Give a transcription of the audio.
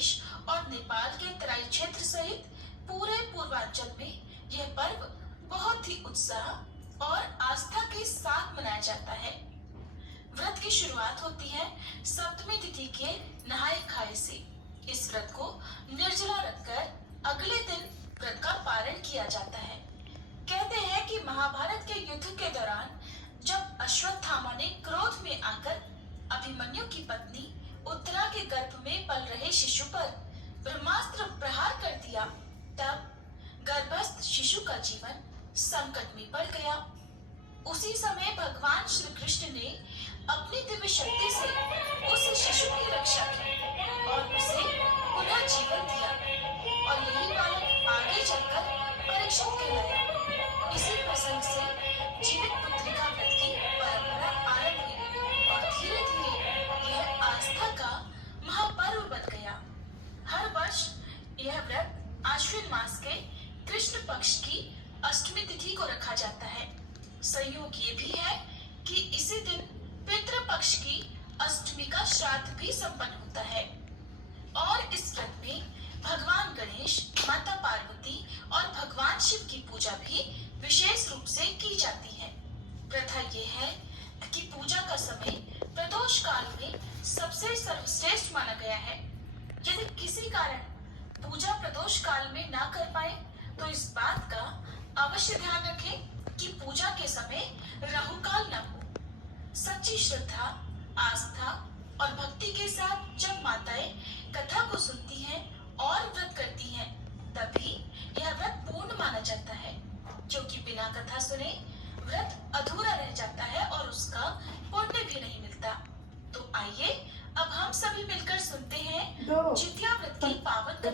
प्रदेश और नेपाल के तराई क्षेत्र सहित पूरे पूर्वांचल में यह पर्व बहुत ही उत्साह और आस्था के साथ मनाया जाता है। व्रत की शुरुआत होती है सप्तमी तिथि के नहाए खाए से। इस व्रत को निर्जला रखकर अगले दिन व्रत का पारण किया जाता है। कहते हैं कि महाभारत के युद्ध के दौरान जब अश्वत्थामा ने क्रोध में आकर अभिमन्यु की पत्नी उत्तरा के गर्भ में पल रहे शिशु पर ब्रह्मास्त्र प्रहार कर दिया, तब गर्भस्थ शिशु का जीवन संकट में पड़ गया। उसी समय भगवान श्री कृष्ण ने अपनी दिव्य शक्ति से उस शिशु की रक्षा की और उसे पुनः जीवन दिया और यही बालक आगे चलकर परीक्षित कहलाया। इसी प्रसंग से जीवित पुत्री का व्रत की परंपरा आरंभ हुई और धीरे धीरे यह आस्था का महापर्व बन गया। हर वर्ष यह व्रत आश्विन मास के कृष्ण पक्ष की अष्टमी तिथि को रखा जाता है। संयोग ये भी है कि इसी दिन पितृ पक्ष की अष्टमी का श्राद्ध भी संपन्न होता है और इस व्रत में भगवान गणेश, माता पार्वती और भगवान शिव की पूजा भी विशेष रूप से की जाती है। प्रथा ये है कि पूजा का समय प्रदोष काल में सबसे सर्वश्रेष्ठ माना गया है। यदि किसी कारण पूजा प्रदोष काल में ना कर पाए तो इस बात का अवश्य ध्यान रखें कि पूजा के समय राहु काल न हो। सच्ची श्रद्धा, आस्था और भक्ति के साथ जब माताएं कथा को सुनती हैं और व्रत करती हैं, तभी यह व्रत पूर्ण माना जाता है, क्योंकि बिना कथा सुने व्रत अधूरा रह जाता है और उसका पुण्य भी नहीं मिलता। तो आइए अब हम सभी मिलकर सुनते हैं जितिया व्रत की पावन कथा।